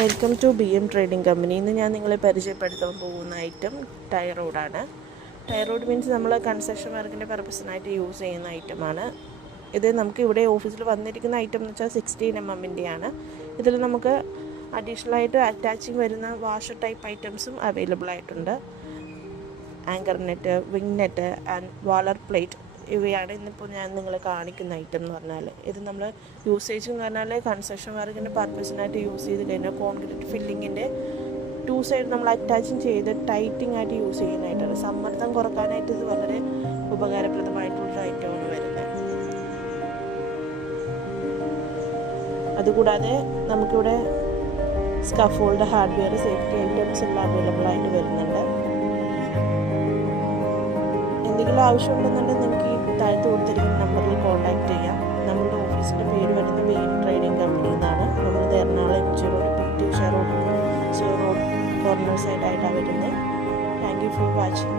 Welcome to BM trading company. ഇന്ന് ഞാൻ നിങ്ങളെ പരിചയപ്പെടുത്താൻ പോകുന്ന ഐറ്റം ടൈ റോഡാണ്. ടൈ റോഡ് മീൻസ് നമ്മൾ കൺസ്ട്രക്ഷൻ വർക്കിൻ്റെ പർപ്പസിനായിട്ട് യൂസ് ചെയ്യുന്ന ഐറ്റമാണ്. ഇത് നമുക്ക് ഇവിടെ ഓഫീസിൽ വന്നിരിക്കുന്ന ഐറ്റം എന്ന് വെച്ചാൽ 16 mm ഇതിൽ നമുക്ക് അഡീഷണലായിട്ട് അറ്റാച്ചിങ് വരുന്ന വാഷർ ടൈപ്പ് ഐറ്റംസും അവൈലബിൾ ആയിട്ടുണ്ട്. Anchor nut, wing nut and waller plate ഇവയാണ് ഇന്നിപ്പോൾ ഞാൻ നിങ്ങളെ കാണിക്കുന്ന ഐറ്റം എന്ന് പറഞ്ഞാൽ. ഇത് നമ്മൾ യൂസേജ് എന്ന് പറഞ്ഞാൽ കൺസ്ട്രക്ഷൻ വർക്കിൻ്റെ പർപ്പസിനായിട്ട് യൂസ് ചെയ്ത് കഴിഞ്ഞാൽ കോൺക്രീറ്റ് ഫില്ലിങ്ങിൻ്റെ 2 സൈഡ് നമ്മൾ അറ്റാച്ചിങ് ചെയ്ത് ടൈറ്റിംഗ് ആയിട്ട് യൂസ് ചെയ്യുന്നതായിട്ടാണ്. സമ്മർദ്ദം കുറക്കാനായിട്ട് ഇത് വളരെ ഉപകാരപ്രദമായിട്ടുള്ള ഐറ്റമാണ് വരുന്നത്. അതുകൂടാതെ നമുക്കിവിടെ സ്കഫോൾഡ്, ഹാർഡ്വെയർ, സേഫ്റ്റി ഐറ്റംസ് എല്ലാം അവൈലബിൾ ആയിട്ട് വരുന്നുണ്ട്. എന്തെങ്കിലും ആവശ്യമുണ്ടെന്നുണ്ടെങ്കിൽ നിങ്ങൾക്ക് ഈ താഴത്ത് കൊടുത്തിരിക്കുന്ന നമ്പറിൽ കോൺടാക്ട് ചെയ്യാം. നമ്മുടെ ഓഫീസിൻ്റെ പേര് വരുന്നത് BM ട്രേഡിംഗ് കമ്പനി എന്നാണ്. നമ്മളിത് Ernakulam MG road, PT Usha road, corner സൈഡായിട്ടാണ് വരുന്നത്. Thank you for watching.